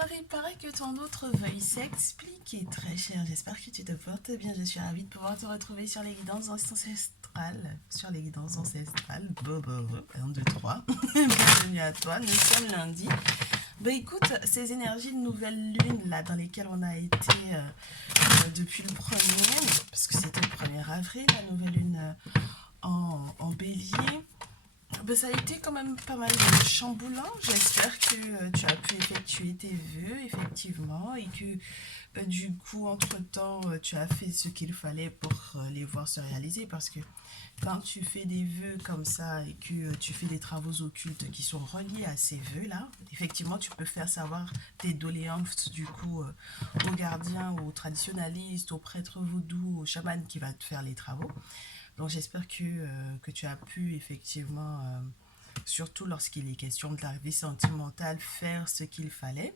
Alors, il paraît que ton autre veuille s'expliquer, très cher. J'espère que tu te portes bien. Je suis ravie de pouvoir te retrouver sur les guidances ancestrales. Sur les guidances ancestrales. 1, 2, 3. Bienvenue à toi. Nous sommes lundi. Bah écoute, ces énergies de nouvelle lune là dans lesquelles on a été depuis le premier, parce que c'était le 1er avril, la nouvelle lune en bélier. Ben, ça a été quand même pas mal de chamboulant. J'espère que tu as pu effectuer tes vœux, effectivement, et que du coup, entre-temps, tu as fait ce qu'il fallait pour les voir se réaliser. Parce que quand tu fais des vœux comme ça et que tu fais des travaux occultes qui sont reliés à ces vœux-là, effectivement, tu peux faire savoir tes doléances, du coup, au gardien, au traditionnaliste, au prêtre vaudou, au chaman qui va te faire les travaux. Donc j'espère que tu as pu effectivement, surtout lorsqu'il est question de la vie sentimentale, faire ce qu'il fallait.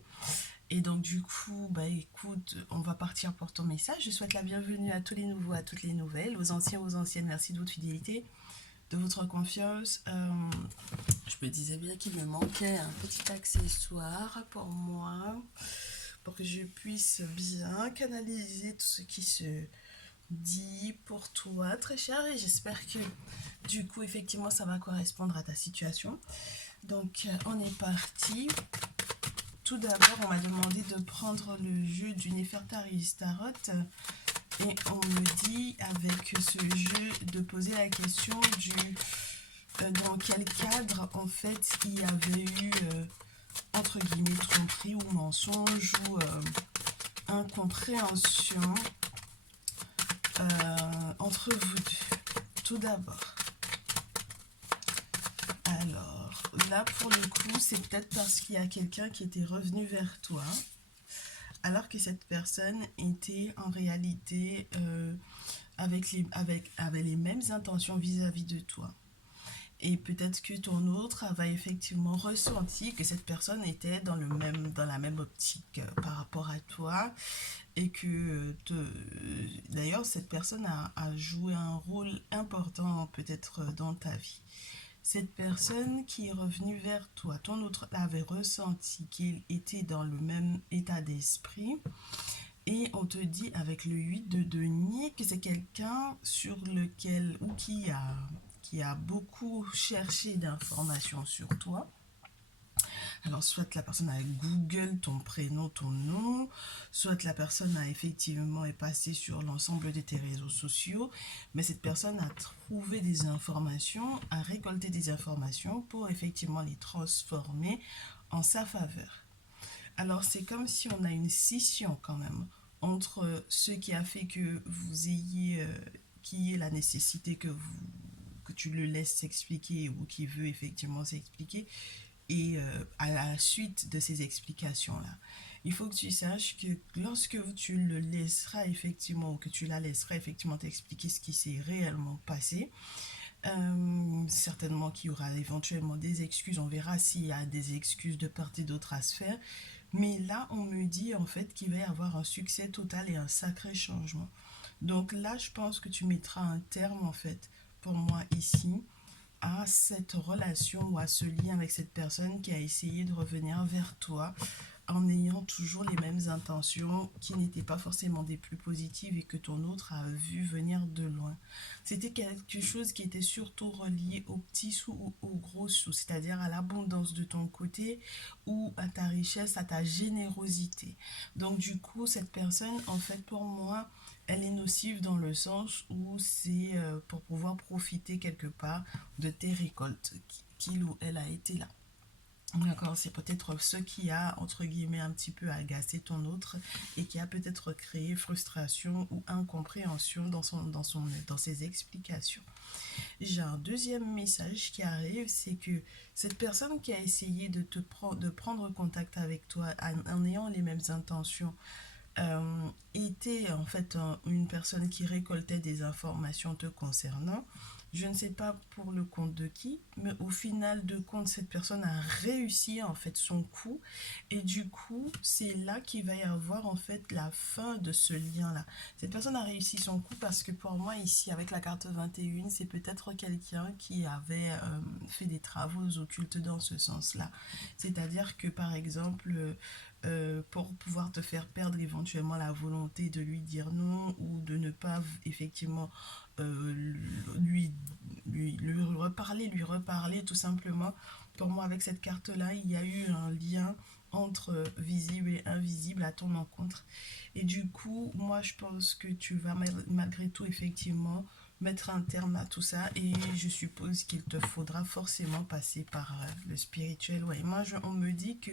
Et donc du coup, bah écoute, on va partir pour ton message. Je souhaite la bienvenue à tous les nouveaux, à toutes les nouvelles, aux anciens, aux anciennes. Merci de votre fidélité, de votre confiance. Je me disais bien qu'il me manquait un petit accessoire pour moi, pour que je puisse bien canaliser tout ce qui se dit pour toi, très cher, et j'espère que du coup, effectivement, ça va correspondre à ta situation. Donc, on est parti. Tout d'abord, on m'a demandé de prendre le jeu du Nefertari Tarot et on me dit avec ce jeu de poser la question du dans quel cadre en fait il y avait eu entre guillemets tromperie ou mensonge ou incompréhension entre vous deux. Tout d'abord, alors là pour le coup, c'est peut-être parce qu'il y a quelqu'un qui était revenu vers toi, alors que cette personne était en réalité avec les mêmes intentions vis-à-vis de toi. Et peut-être que ton autre avait effectivement ressenti que cette personne était dans la même optique par rapport à toi et que d'ailleurs cette personne a joué un rôle important peut-être dans ta vie. Cette personne qui est revenue vers toi, ton autre avait ressenti qu'il était dans le même état d'esprit et on te dit avec le 8 de denier que c'est quelqu'un sur lequel ou qui a beaucoup cherché d'informations sur toi. Alors, soit la personne a Google ton prénom, ton nom, soit la personne a effectivement est passée sur l'ensemble de tes réseaux sociaux, mais cette personne a trouvé des informations, a récolté des informations pour effectivement les transformer en sa faveur. Alors, c'est comme si on a une scission quand même entre ce qui a fait que vous ayez, qui est la nécessité que tu le laisses s'expliquer ou qui veut effectivement s'expliquer, et à la suite de ces explications-là, il faut que tu saches que lorsque tu le laisseras effectivement, ou que tu la laisseras effectivement t'expliquer ce qui s'est réellement passé, certainement qu'il y aura éventuellement des excuses, on verra s'il y a des excuses de part et d'autre à se faire, mais là on me dit en fait qu'il va y avoir un succès total et un sacré changement. Donc là je pense que tu mettras un terme en fait pour moi ici à cette relation ou à ce lien avec cette personne qui a essayé de revenir vers toi en ayant toujours les mêmes intentions qui n'étaient pas forcément des plus positives et que ton autre a vu venir de loin. C'était quelque chose qui était surtout relié aux petits sous ou aux gros sous, c'est-à-dire à l'abondance de ton côté ou à ta richesse, à ta générosité. Donc du coup, cette personne, en fait, pour moi, elle est nocive dans le sens où c'est pour pouvoir profiter quelque part de tes récoltes, qu'il ou elle a été là. D'accord, c'est peut-être ce qui a, entre guillemets, un petit peu agacé ton autre et qui a peut-être créé frustration ou incompréhension dans ses explications. J'ai un deuxième message qui arrive, c'est que cette personne qui a essayé de prendre contact avec toi en ayant les mêmes intentions était en fait une personne qui récoltait des informations te concernant Je ne sais pas pour le compte de qui, mais au final de compte, cette personne a réussi en fait son coup. Et du coup, c'est là qu'il va y avoir en fait la fin de ce lien-là. Cette personne a réussi son coup parce que pour moi ici, avec la carte 21, c'est peut-être quelqu'un qui avait fait des travaux occultes dans ce sens-là. C'est-à-dire que par exemple, pour pouvoir te faire perdre éventuellement la volonté de lui dire non ou de ne pas effectivement lui, lui reparler tout simplement. Pour moi, avec cette carte-là, il y a eu un lien entre visible et invisible à ton encontre. Et du coup, moi, je pense que tu vas malgré tout, effectivement, mettre un terme à tout ça. Et je suppose qu'il te faudra forcément passer par le spirituel. Ouais, moi, on me dit que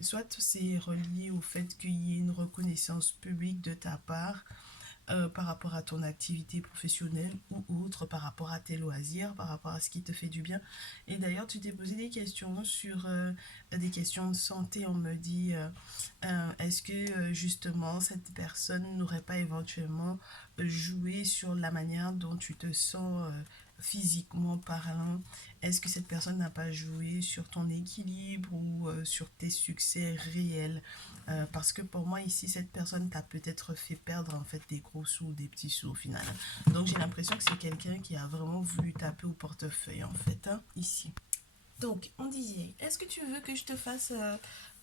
soit c'est relié au fait qu'il y ait une reconnaissance publique de ta part, par rapport à ton activité professionnelle ou autre, par rapport à tes loisirs, par rapport à ce qui te fait du bien. Et d'ailleurs, tu t'es posé des questions sur des questions de santé. On me dit, est-ce que justement cette personne n'aurait pas éventuellement joué sur la manière dont tu te sens physiquement parlant? Est-ce que cette personne n'a pas joué sur ton équilibre ou sur tes succès réels? Parce que pour moi ici, cette personne t'a peut-être fait perdre en fait des gros sous ou des petits sous au final. Donc j'ai l'impression que c'est quelqu'un qui a vraiment voulu taper au portefeuille en fait, hein, ici. Donc, on disait, est-ce que tu veux que je te fasse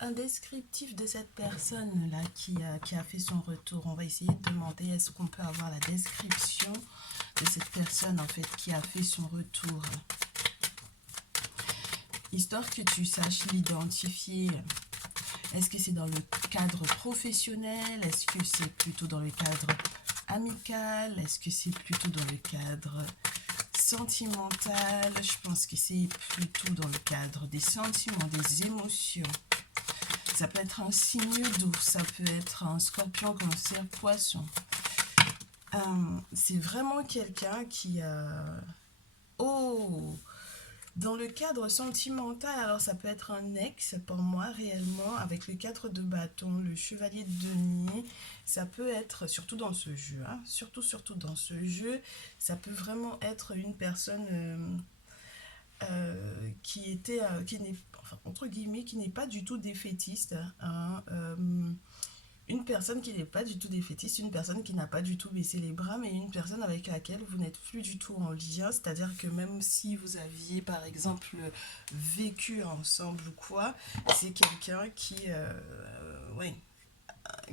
un descriptif de cette personne-là qui a fait son retour? On va essayer de demander, est-ce qu'on peut avoir la description de cette personne, en fait, qui a fait son retour? Histoire que tu saches l'identifier. Est-ce que c'est dans le cadre professionnel? Est-ce que c'est plutôt dans le cadre amical? Est-ce que c'est plutôt dans le cadre sentimental? Je pense que c'est plutôt dans le cadre des sentiments, des émotions. Ça peut être un signe d'eau, ça peut être un scorpion, cancer, poisson. C'est vraiment quelqu'un qui a... Oh, dans le cadre sentimental, alors ça peut être un ex pour moi réellement, avec le 4 de bâton, le chevalier de denier, ça peut être, surtout dans ce jeu, hein, surtout dans ce jeu, ça peut vraiment être une personne qui était, qui n'est, enfin, entre guillemets, qui n'est pas du tout défaitiste, hein, une personne qui n'est pas du tout défaitiste, une personne qui n'a pas du tout baissé les bras, mais une personne avec laquelle vous n'êtes plus du tout en lien, c'est-à-dire que même si vous aviez par exemple vécu ensemble ou quoi, c'est quelqu'un ouais,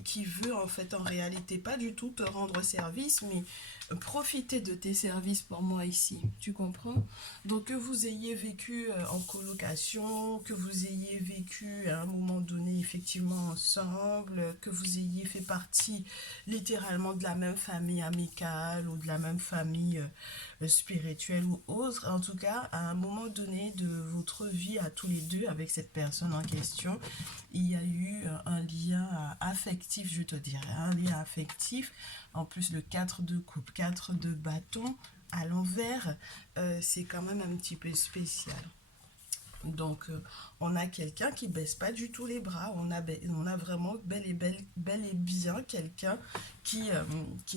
qui veut en fait en réalité pas du tout te rendre service, mais profiter de tes services pour moi ici, tu comprends? Donc que vous ayez vécu en colocation, que vous ayez vécu à un moment donné effectivement ensemble, que vous ayez fait partie littéralement de la même famille amicale ou de la même famille spirituelle ou autre, en tout cas à un moment donné de votre vie à tous les deux avec cette personne en question, il y a eu un lien affectif, je te dirais, un lien affectif. En plus, le 4 de coupe, 4 de bâton à l'envers, c'est quand même un petit peu spécial. Donc, on a quelqu'un qui baisse pas du tout les bras. On a vraiment bel et bien quelqu'un qui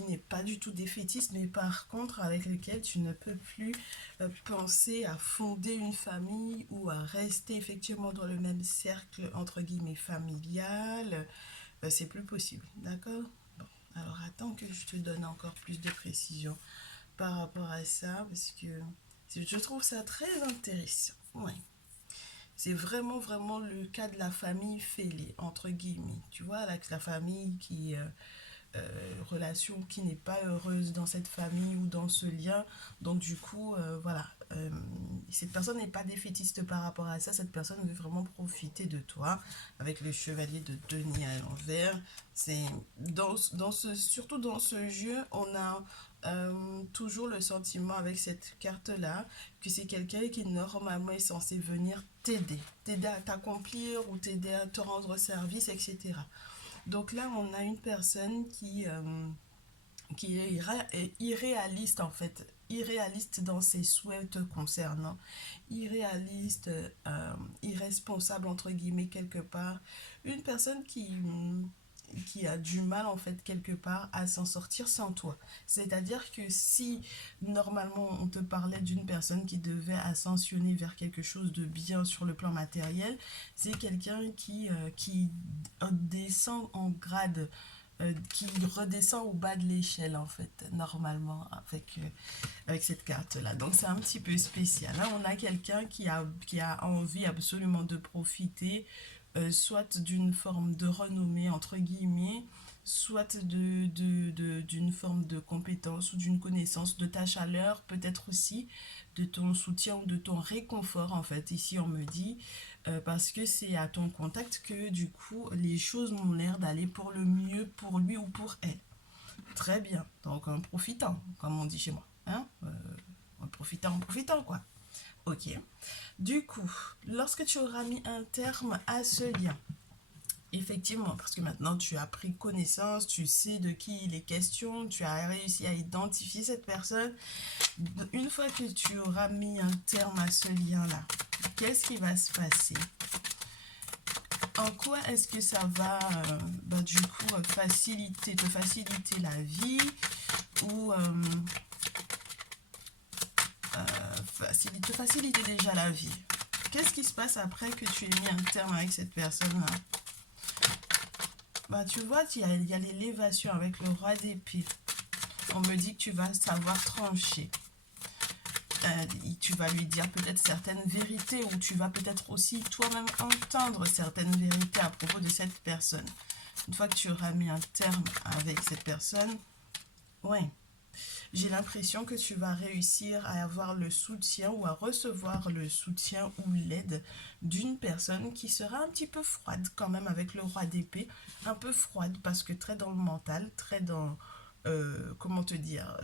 n'est pas du tout défaitiste, mais par contre avec lequel tu ne peux plus penser à fonder une famille ou à rester effectivement dans le même cercle entre guillemets familial. C'est plus possible, d'accord? Bon, alors attends que je te donne encore plus de précision par rapport à ça, parce que je trouve ça très intéressant. Ouais. C'est vraiment le cas de la famille fêlée, entre guillemets. Tu vois, la famille qui, relation qui n'est pas heureuse dans cette famille ou dans ce lien. Donc du coup, voilà, cette personne n'est pas défaitiste par rapport à ça. Cette personne veut vraiment profiter de toi avec le chevalier de denier à l'envers. C'est surtout dans ce jeu, on a toujours le sentiment avec cette carte-là que c'est quelqu'un qui normalement est censé venir t'aider à t'accomplir ou t'aider à te rendre service, etc. Donc là, on a une personne qui est irréaliste en fait, irréaliste dans ses souhaits te concernant, irréaliste, irresponsable entre guillemets quelque part, une personne qui a du mal en fait quelque part à s'en sortir sans toi. C'est-à-dire que si normalement on te parlait d'une personne qui devait ascensionner vers quelque chose de bien sur le plan matériel, c'est quelqu'un qui descend en grade, qui redescend au bas de l'échelle en fait, normalement, avec cette carte-là. Donc c'est un petit peu spécial. Là, on a quelqu'un qui a envie absolument de profiter, soit d'une forme de renommée, entre guillemets, soit d'une forme de compétence ou d'une connaissance, de ta chaleur, peut-être aussi de ton soutien ou de ton réconfort, en fait. Ici, on me dit, parce que c'est à ton contact que, du coup, les choses ont l'air d'aller pour le mieux pour lui ou pour elle. Très bien. Donc, en profitant, comme on dit chez moi. Hein, en profitant, quoi. Ok. Du coup, lorsque tu auras mis un terme à ce lien, effectivement, parce que maintenant tu as pris connaissance, tu sais de qui il est question, tu as réussi à identifier cette personne. Une fois que tu auras mis un terme à ce lien-là, qu'est-ce qui va se passer? En quoi est-ce que ça va, du coup, te faciliter la vie ou te faciliter déjà la vie? Qu'est-ce qui se passe après que tu aies mis un terme avec cette personne-là? Bah, tu vois, il y a l'élévation avec le roi d'épée. On me dit que tu vas savoir trancher. Tu vas lui dire peut-être certaines vérités ou tu vas peut-être aussi toi-même entendre certaines vérités à propos de cette personne. Une fois que tu auras mis un terme avec cette personne, ouais, j'ai l'impression que tu vas réussir à avoir le soutien ou à recevoir le soutien ou l'aide d'une personne qui sera un petit peu froide quand même avec le roi d'épée. Un peu froide parce que très dans le mental, très dans, comment te dire,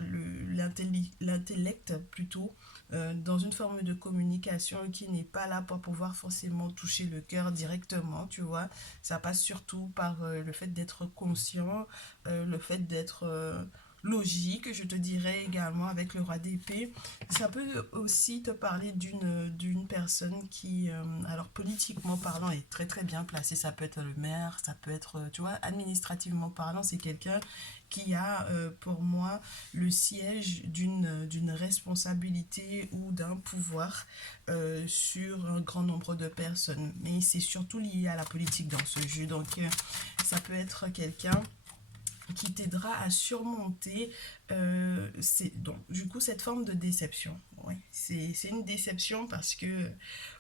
l'intellect plutôt, dans une forme de communication qui n'est pas là pour pouvoir forcément toucher le cœur directement, tu vois. Ça passe surtout par le fait d'être conscient, le fait d'être logique, je te dirais également avec le roi d'épée. Ça peut aussi te parler d'une personne qui, alors politiquement parlant, est très très bien placée. Ça peut être le maire, ça peut être, tu vois, administrativement parlant, c'est quelqu'un qui a pour moi le siège d'une responsabilité ou d'un pouvoir sur un grand nombre de personnes. Mais c'est surtout lié à la politique dans ce jeu. Donc ça peut être quelqu'un qui t'aidera à surmonter donc du coup cette forme de déception. Oui, c'est une déception parce que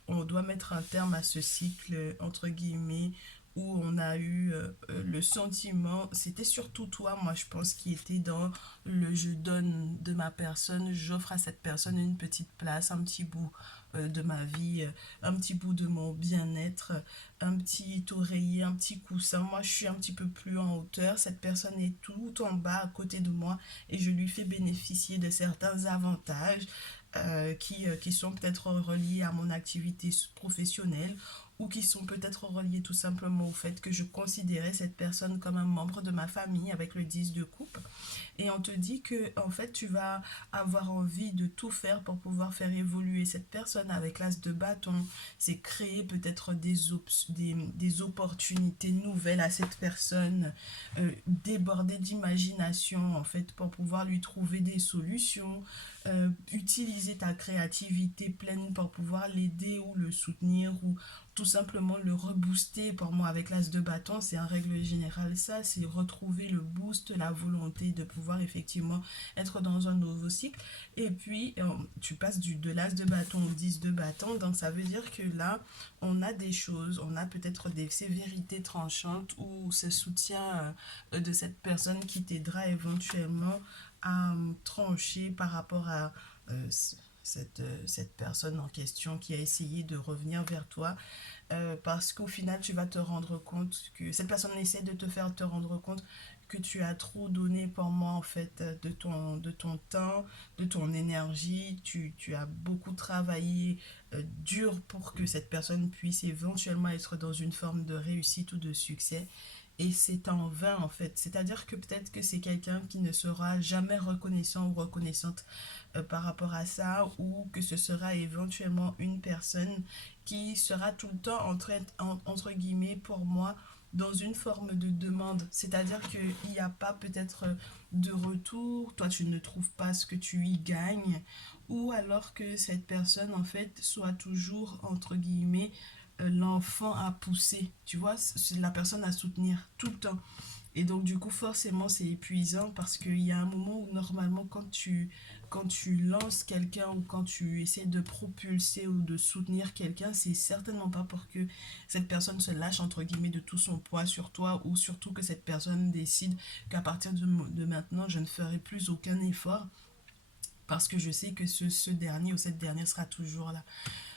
on doit mettre un terme à ce cycle entre guillemets où on a eu le sentiment, c'était surtout toi, moi je pense, qui était dans le je donne de ma personne, j'offre à cette personne une petite place, un petit bout de ma vie, un petit bout de mon bien-être, un petit oreiller, un petit coussin. Moi je suis un petit peu plus en hauteur, cette personne est tout en bas à côté de moi et je lui fais bénéficier de certains avantages qui sont peut-être reliés à mon activité professionnelle ou qui sont peut-être reliés tout simplement au fait que je considérais cette personne comme un membre de ma famille avec le 10 de coupe. Et on te dit que en fait tu vas avoir envie de tout faire pour pouvoir faire évoluer cette personne avec l'as de bâton. C'est créer peut-être des opportunités nouvelles à cette personne, déborder d'imagination en fait pour pouvoir lui trouver des solutions, utiliser ta créativité pleine pour pouvoir l'aider ou le soutenir ou tout simplement le rebooster. Pour moi avec l'as de bâton c'est en règle générale ça, c'est retrouver le boost, la volonté de pouvoir effectivement être dans un nouveau cycle. Et puis tu passes de l'as de bâton au 10 de bâton, donc ça veut dire que là on a des choses, on a peut-être des sévérités tranchantes ou ce soutien de cette personne qui t'aidera éventuellement à trancher par rapport à cette personne en question qui a essayé de revenir vers toi, parce qu'au final tu vas te rendre compte que cette personne essaie de te faire te rendre compte que tu as trop donné pour moi en fait de ton temps, de ton énergie, tu as beaucoup travaillé dur pour que cette personne puisse éventuellement être dans une forme de réussite ou de succès et c'est en vain en fait. C'est-à-dire que peut-être que c'est quelqu'un qui ne sera jamais reconnaissant ou reconnaissante par rapport à ça, ou que ce sera éventuellement une personne qui sera tout le temps en train, entre guillemets, pour moi, dans une forme de demande. C'est-à-dire qu'il n'y a pas peut-être de retour, toi tu ne trouves pas ce que tu y gagnes, ou alors que cette personne en fait soit toujours entre guillemets l'enfant à pousser, tu vois, c'est la personne à soutenir tout le temps. Et donc, du coup, forcément, c'est épuisant parce qu'il y a un moment où, normalement, quand tu lances quelqu'un ou quand tu essaies de propulser ou de soutenir quelqu'un, c'est certainement pas pour que cette personne se lâche, entre guillemets, de tout son poids sur toi ou surtout que cette personne décide qu'à partir de maintenant, je ne ferai plus aucun effort parce que je sais que ce dernier ou cette dernière sera toujours là.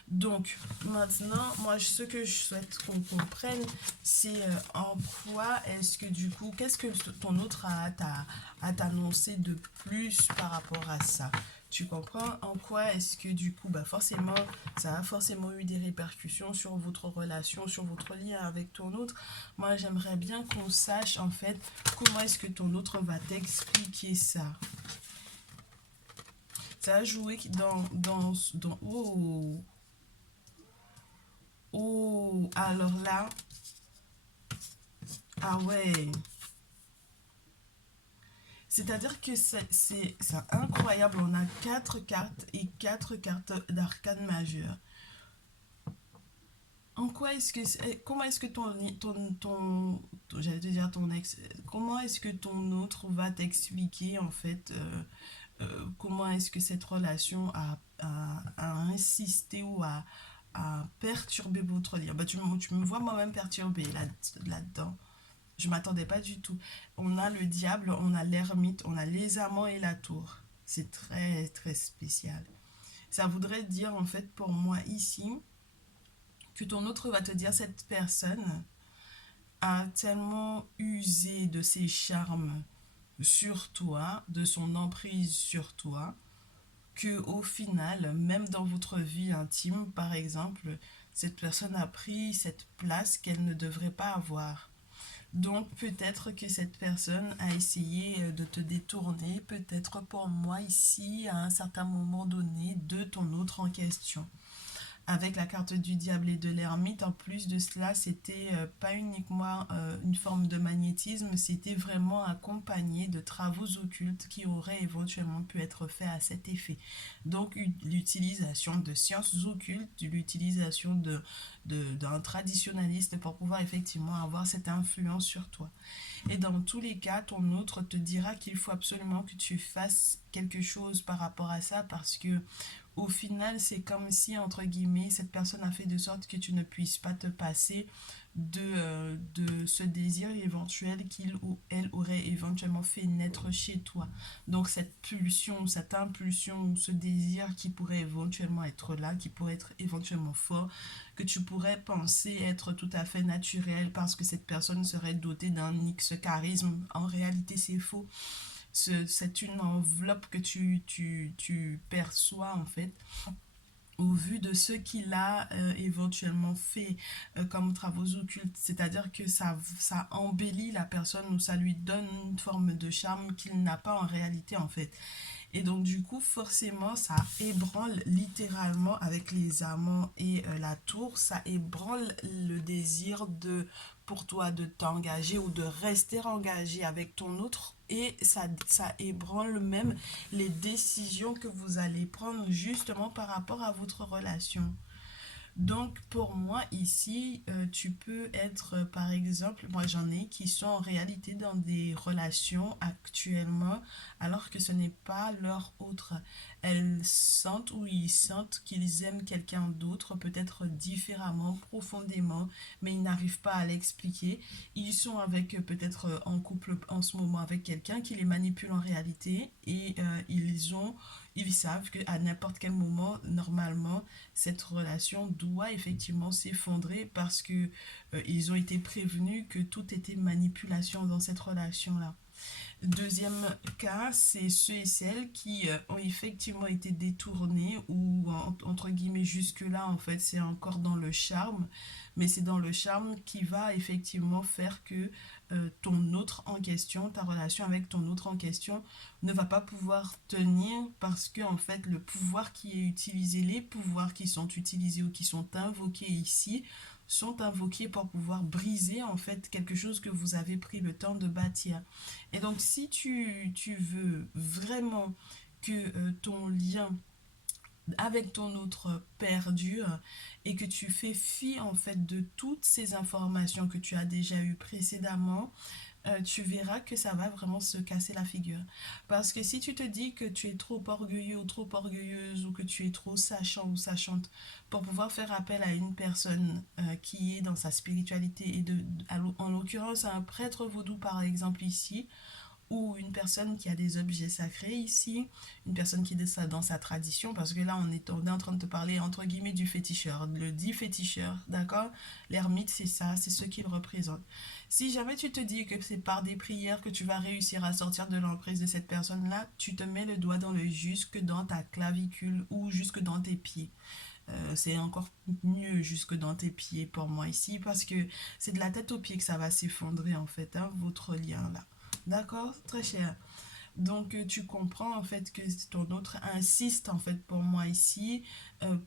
Donc, maintenant, moi, ce que je souhaite qu'on comprenne, c'est en quoi est-ce que du coup, qu'est-ce que ton autre à t'annoncer de plus par rapport à ça? Tu comprends en quoi est-ce que du coup, bah forcément, ça a forcément eu des répercussions sur votre relation, sur votre lien avec ton autre. Moi, j'aimerais bien qu'on sache en fait comment est-ce que ton autre va t'expliquer ça. Ça a joué oh, oh, alors là, ah ouais. C'est-à-dire que c'est incroyable. On a quatre cartes et quatre cartes d'arcane majeur. En quoi est-ce que comment est-ce que j'allais te dire ton ex, comment est-ce que ton autre va t'expliquer en fait comment est-ce que cette relation a insisté ou a perturbé votre lien. Bah, tu me vois moi-même perturbée là-dedans. Je m'attendais pas du tout. On a le diable, on a l'ermite, on a les amants et la tour. C'est très très spécial. Ça voudrait dire en fait pour moi ici que ton autre va te dire cette personne a tellement usé de ses charmes sur toi, de son emprise sur toi, que au final, même dans votre vie intime par exemple, cette personne a pris cette place qu'elle ne devrait pas avoir. Donc peut-être que cette personne a essayé de te détourner, peut-être pour moi ici, à un certain moment donné, de ton autre en question. Avec la carte du diable et de l'ermite, en plus de cela, c'était pas uniquement une forme de magnétisme, c'était vraiment accompagné de travaux occultes qui auraient éventuellement pu être faits à cet effet. Donc l'utilisation de sciences occultes, l'utilisation d'un traditionnaliste pour pouvoir effectivement avoir cette influence sur toi. Et dans tous les cas, ton autre te dira qu'il faut absolument que tu fasses quelque chose par rapport à ça parce que au final, c'est comme si, entre guillemets, cette personne a fait de sorte que tu ne puisses pas te passer de ce désir éventuel qu'il ou elle aurait éventuellement fait naître chez toi. Donc cette pulsion, cette impulsion, ce désir qui pourrait éventuellement être là, qui pourrait être éventuellement fort, que tu pourrais penser être tout à fait naturel parce que cette personne serait dotée d'un X charisme. En réalité, c'est faux. C'est une enveloppe que tu perçois en fait au vu de ce qu'il a éventuellement fait comme travaux occultes. C'est-à-dire que ça embellit la personne ou ça lui donne une forme de charme qu'il n'a pas en réalité en fait. Et donc du coup, forcément, ça ébranle littéralement avec les amants et la tour, ça ébranle le désir de pour toi de t'engager ou de rester engagé avec ton autre et ça ébranle même les décisions que vous allez prendre justement par rapport à votre relation. Donc pour moi ici, tu peux être par exemple, moi j'en ai qui sont en réalité dans des relations actuellement alors que ce n'est pas leur autre. Elles sentent ou ils sentent qu'ils aiment quelqu'un d'autre, peut-être différemment, profondément, mais ils n'arrivent pas à l'expliquer. Ils sont avec peut-être en couple en ce moment avec quelqu'un qui les manipule en réalité et ils savent qu'à n'importe quel moment, normalement, cette relation doit effectivement s'effondrer parce que ils ont été prévenus que tout était manipulation dans cette relation-là. Deuxième cas, c'est ceux et celles qui ont effectivement été détournés ou entre guillemets jusque-là en fait c'est encore dans le charme, mais c'est dans le charme qui va effectivement faire que ton autre en question, ta relation avec ton autre en question ne va pas pouvoir tenir parce que en fait le pouvoir qui est utilisé, les pouvoirs qui sont utilisés ou qui sont invoqués ici sont invoqués pour pouvoir briser en fait quelque chose que vous avez pris le temps de bâtir. Et donc si tu veux vraiment que ton lien avec ton autre perdure et que tu fais fi en fait de toutes ces informations que tu as déjà eues précédemment, tu verras que ça va vraiment se casser la figure. Parce que si tu te dis que tu es trop orgueilleux ou trop orgueilleuse ou que tu es trop sachant ou sachante pour pouvoir faire appel à une personne qui est dans sa spiritualité et en l'occurrence un prêtre vaudou par exemple ici, ou une personne qui a des objets sacrés ici, une personne qui est dans sa tradition, parce que là on est en train de te parler entre guillemets du féticheur, le dit féticheur, d'accord. L'ermite c'est ça, c'est ce qu'il représente. Si jamais tu te dis que c'est par des prières que tu vas réussir à sortir de l'emprise de cette personne-là, tu te mets le doigt dans le jusque dans ta clavicule ou jusque dans tes pieds. C'est encore mieux jusque dans tes pieds pour moi ici parce que c'est de la tête aux pieds que ça va s'effondrer en fait, hein, votre lien là. D'accord, très cher. Donc tu comprends en fait que ton autre insiste en fait pour moi ici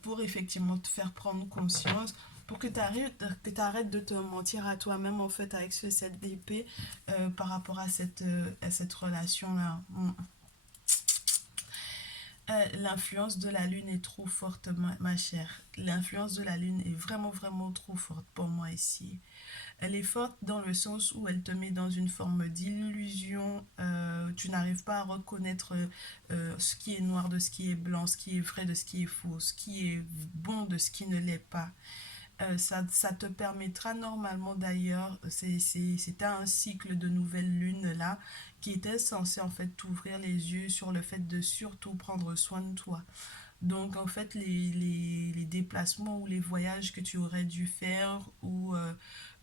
pour effectivement te faire prendre conscience pour que tu arrêtes de te mentir à toi-même en fait avec ce 7 d'épée par rapport à cette relation là. L'influence de la lune est trop forte, ma chère. L'influence de la lune est vraiment, vraiment trop forte pour moi ici. Elle est forte dans le sens où elle te met dans une forme d'illusion. Tu n'arrives pas à reconnaître ce qui est noir de ce qui est blanc, ce qui est vrai de ce qui est faux, ce qui est bon de ce qui ne l'est pas. Ça te permettra normalement d'ailleurs, c'était un cycle de nouvelle lune là qui était censé en fait t'ouvrir les yeux sur le fait de surtout prendre soin de toi. Donc en fait les déplacements ou les voyages que tu aurais dû faire ou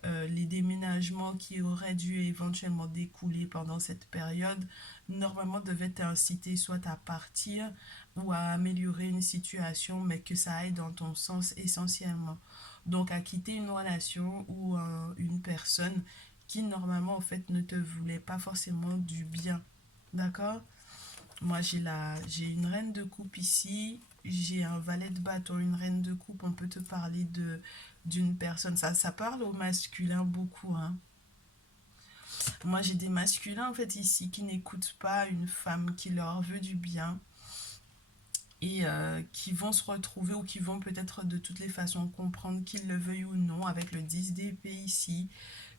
les déménagements qui auraient dû éventuellement découler pendant cette période, normalement devaient t'inciter soit à partir ou à améliorer une situation, mais que ça aille dans ton sens essentiellement. Donc à quitter une relation ou une personne qui normalement en fait ne te voulait pas forcément du bien. D'accord? Moi j'ai une reine de coupe ici, j'ai un valet de bâton, une reine de coupe, on peut te parler de d'une personne. Ça parle au masculin beaucoup, hein. Moi, j'ai des masculins, en fait, ici, qui n'écoutent pas une femme qui leur veut du bien et qui vont se retrouver ou qui vont peut-être de toutes les façons comprendre qu'ils le veuillent ou non avec le 10 d'épée ici,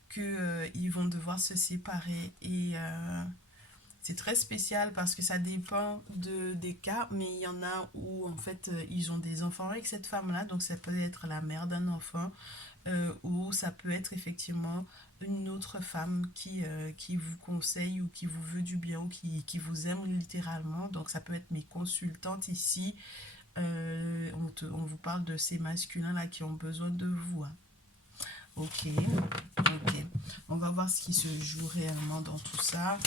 que ils vont devoir se séparer et c'est très spécial parce que ça dépend des cas, mais il y en a où en fait ils ont des enfants avec cette femme-là, donc ça peut être la mère d'un enfant, ou ça peut être effectivement une autre femme qui vous conseille ou qui vous veut du bien ou qui vous aime littéralement. Donc ça peut être mes consultantes ici. On vous parle de ces masculins-là qui ont besoin de vous, hein. Ok, ok. On va voir ce qui se joue réellement dans tout ça.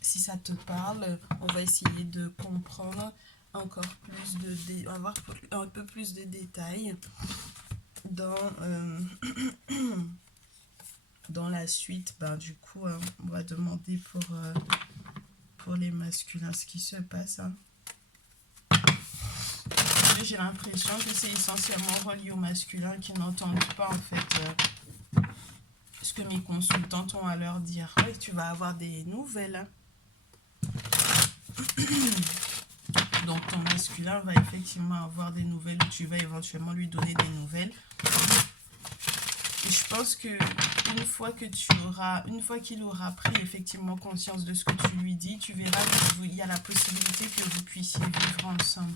Si ça te parle, on va essayer de comprendre encore plus avoir un peu plus de détails dans, dans la suite. Ben, du coup, on va demander pour les masculins ce qui se passe, hein. J'ai l'impression que c'est essentiellement relié aux masculins qui n'entendent pas en fait ce que mes consultantes ont à leur dire. Ouais, tu vas avoir des nouvelles, hein. Donc ton masculin va effectivement avoir des nouvelles ou tu vas éventuellement lui donner des nouvelles. Et je pense que une fois qu'il aura pris effectivement conscience de ce que tu lui dis, tu verras qu'il y a la possibilité que vous puissiez vivre ensemble.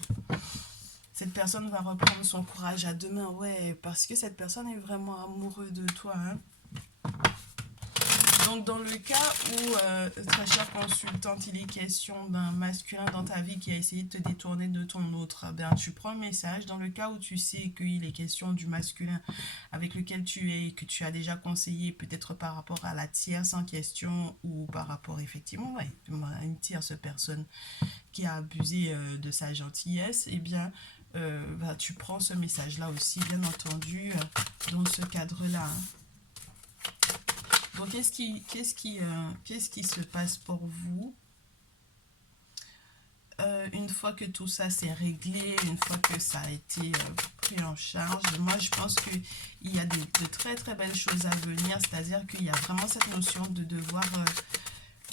Cette personne va reprendre son courage à deux mains, ouais, parce que cette personne est vraiment amoureuse de toi, hein. Donc dans le cas où, très chère consultante, il est question d'un masculin dans ta vie qui a essayé de te détourner de ton autre, ben, tu prends le message. Dans le cas où tu sais qu'il est question du masculin avec lequel tu es, que tu as déjà conseillé, peut-être par rapport à la tierce en question ou par rapport effectivement ouais, à une tierce personne qui a abusé de sa gentillesse, eh bien ben, tu prends ce message-là aussi, bien entendu, dans ce cadre-là, hein. Donc, qu'est-ce qui se passe pour vous? Une fois que tout ça s'est réglé, une fois que ça a été pris en charge, moi je pense qu'il y a de très très belles choses à venir, c'est-à-dire qu'il y a vraiment cette notion de devoir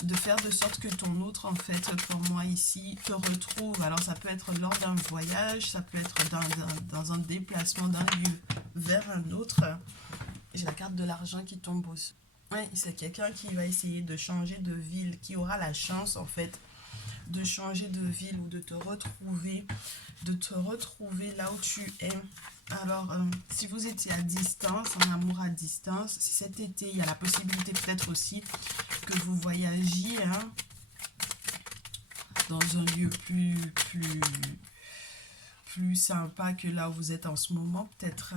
de faire de sorte que ton autre, en fait, pour moi ici, te retrouve. Alors ça peut être lors d'un voyage, ça peut être dans un déplacement d'un lieu vers un autre. J'ai la carte de l'argent qui tombe aussi. Oui, c'est quelqu'un qui va essayer de changer de ville, qui aura la chance, en fait, de changer de ville ou de te retrouver là où tu es. Alors, si vous étiez à distance, en amour à distance, si cet été, il y a la possibilité peut-être aussi que vous voyagiez dans un lieu plus sympa que là où vous êtes en ce moment, peut-être.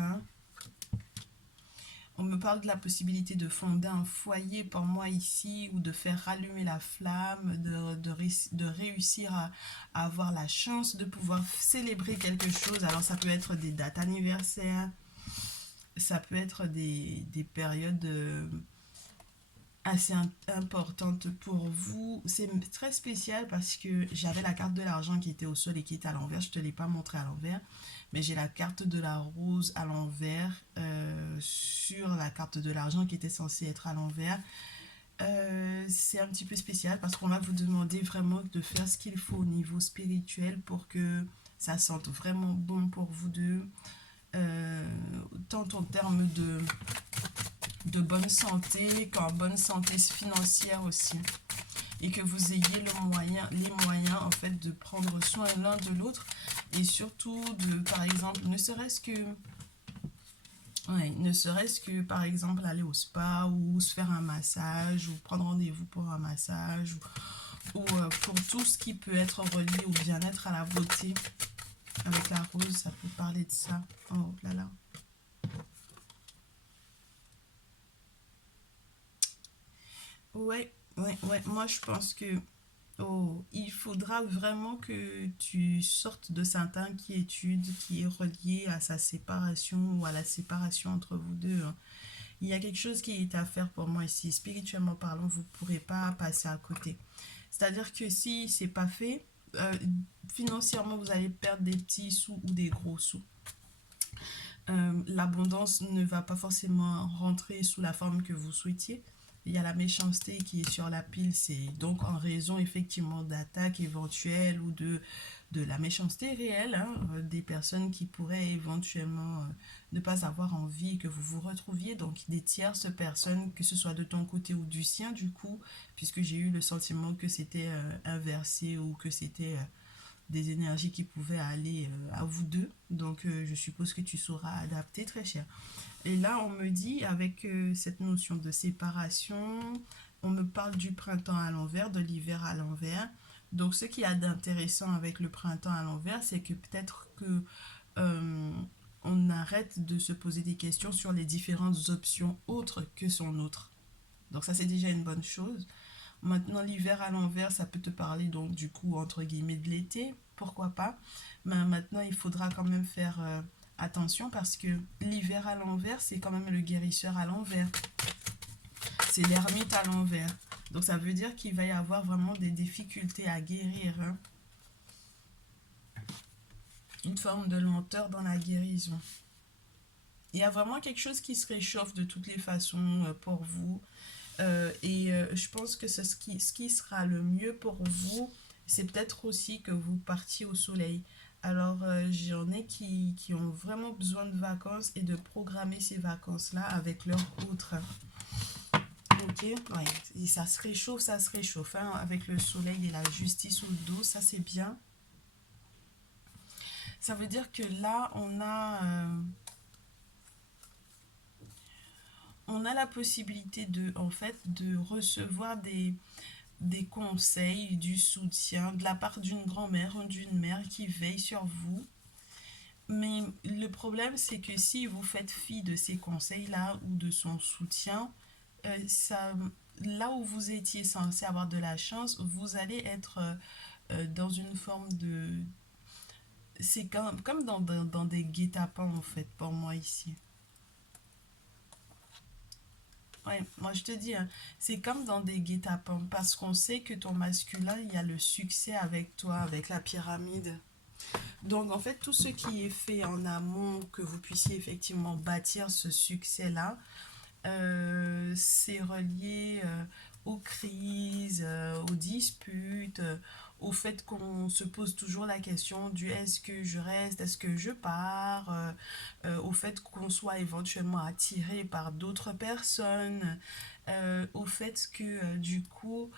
On me parle de la possibilité de fonder un foyer pour moi ici ou de faire rallumer la flamme, de réussir à avoir la chance de pouvoir célébrer quelque chose. Alors ça peut être des dates anniversaires, ça peut être des périodes assez importantes pour vous. C'est très spécial parce que j'avais la carte de l'argent qui était au sol et qui était à l'envers. Je ne te l'ai pas montré à l'envers. Mais j'ai la carte de la rose à l'envers sur la carte de l'argent qui était censée être à l'envers. C'est un petit peu spécial parce qu'on va vous demander vraiment de faire ce qu'il faut au niveau spirituel pour que ça sente vraiment bon pour vous deux. Tant en termes de bonne santé qu'en bonne santé financière aussi. Et que vous ayez les moyens en fait de prendre soin l'un de l'autre et surtout de, par exemple, ne serait-ce que par exemple aller au spa ou se faire un massage ou prendre rendez-vous pour un massage ou pour tout ce qui peut être relié au bien-être, à la beauté. Avec la rose, ça peut parler de ça. Oh là là. Ouais, ouais, ouais. Moi, je pense que il faudra vraiment que tu sortes de cette inquiétude qui est reliée à sa séparation ou à la séparation entre vous deux. Il y a quelque chose qui est à faire pour moi ici. Spirituellement parlant, vous ne pourrez pas passer à côté. C'est-à-dire que si c'est pas fait, financièrement, vous allez perdre des petits sous ou des gros sous. L'abondance ne va pas forcément rentrer sous la forme que vous souhaitiez. Il y a la méchanceté qui est sur la pile, c'est donc en raison effectivement d'attaques éventuelles ou de la méchanceté réelle, hein, des personnes qui pourraient éventuellement ne pas avoir envie que vous vous retrouviez, donc des tierces personnes, que ce soit de ton côté ou du sien du coup, puisque j'ai eu le sentiment que c'était inversé ou que c'était des énergies qui pouvaient aller à vous deux. Donc je suppose que tu sauras adapter, très cher. Et là, on me dit, avec cette notion de séparation, on me parle du printemps à l'envers, de l'hiver à l'envers. Donc ce qui y a d'intéressant avec le printemps à l'envers, c'est que peut-être que euh, on arrête de se poser des questions sur les différentes options autres que son autre. Donc ça, c'est déjà une bonne chose. Maintenant, l'hiver à l'envers, ça peut te parler donc du coup, entre guillemets, de l'été, pourquoi pas. Mais maintenant, il faudra quand même faire attention parce que l'hiver à l'envers, c'est quand même le guérisseur à l'envers. C'est l'ermite à l'envers. Donc ça veut dire qu'il va y avoir vraiment des difficultés à guérir. Hein. Une forme de lenteur dans la guérison. Il y a vraiment quelque chose qui se réchauffe de toutes les façons pour vous. Je pense que ce qui sera le mieux pour vous, c'est peut-être aussi que vous partiez au soleil. Alors, j'en ai qui ont vraiment besoin de vacances et de programmer ces vacances-là avec leur autre. Ok, ouais. Et ça se réchauffe, hein, avec le soleil et la justice au dos, ça c'est bien. Ça veut dire que là, on a la possibilité de, en fait, de recevoir des conseils, du soutien de la part d'une grand-mère ou d'une mère qui veille sur vous. Mais le problème, c'est que si vous faites fi de ces conseils-là ou de son soutien, ça, là où vous étiez censé avoir de la chance, vous allez être dans une forme de... C'est comme dans des guet-apens, en fait, pour moi ici. Oui, Ouais, moi je te dis, hein, c'est comme dans des guet-apens, parce qu'on sait que ton masculin, il y a le succès avec toi, avec la pyramide. Donc en fait, tout ce qui est fait en amont, que vous puissiez effectivement bâtir ce succès-là, c'est relié aux crises, aux disputes, au fait qu'on se pose toujours la question du est-ce que je reste, est-ce que je pars, au fait qu'on soit éventuellement attiré par d'autres personnes, au fait que du coup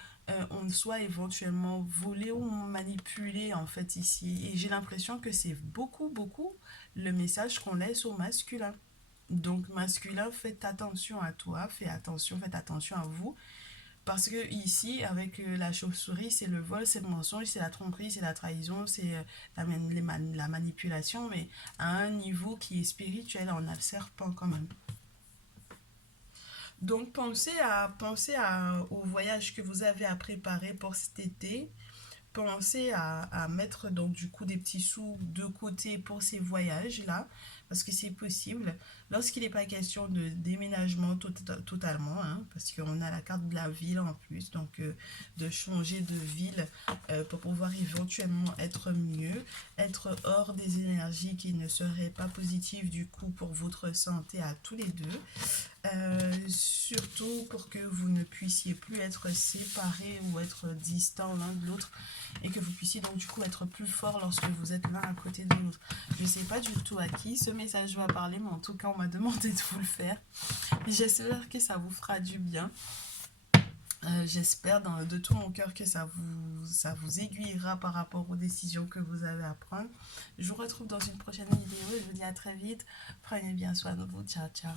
on soit éventuellement volé ou manipulé en fait ici. Et j'ai l'impression que c'est beaucoup, beaucoup le message qu'on laisse au masculin. Donc masculin, faites attention à toi, faites attention à vous. Parce que ici, avec la chauve-souris, c'est le vol, c'est le mensonge, c'est la tromperie, c'est la trahison, c'est la manipulation, mais à un niveau qui est spirituel, on a le serpent quand même. Donc au voyage que vous avez à préparer pour cet été. Pensez à mettre donc du coup des petits sous de côté pour ces voyages-là, parce que c'est possible. Lorsqu'il n'est pas question de déménagement totalement, hein, parce qu'on a la carte de la ville en plus, donc de changer de ville pour pouvoir éventuellement être mieux, être hors des énergies qui ne seraient pas positives du coup pour votre santé à tous les deux. Surtout pour que vous ne puissiez plus être séparés ou être distants l'un de l'autre et que vous puissiez donc du coup être plus fort lorsque vous êtes l'un à côté de l'autre. Je ne sais pas du tout à qui ce message va parler, mais en tout cas on m'a demandé de vous le faire. J'espère que ça vous fera du bien. J'espère de tout mon cœur que ça vous aiguillera par rapport aux décisions que vous avez à prendre. Je vous retrouve dans une prochaine vidéo et je vous dis à très vite. Prenez bien soin de vous. Ciao, ciao.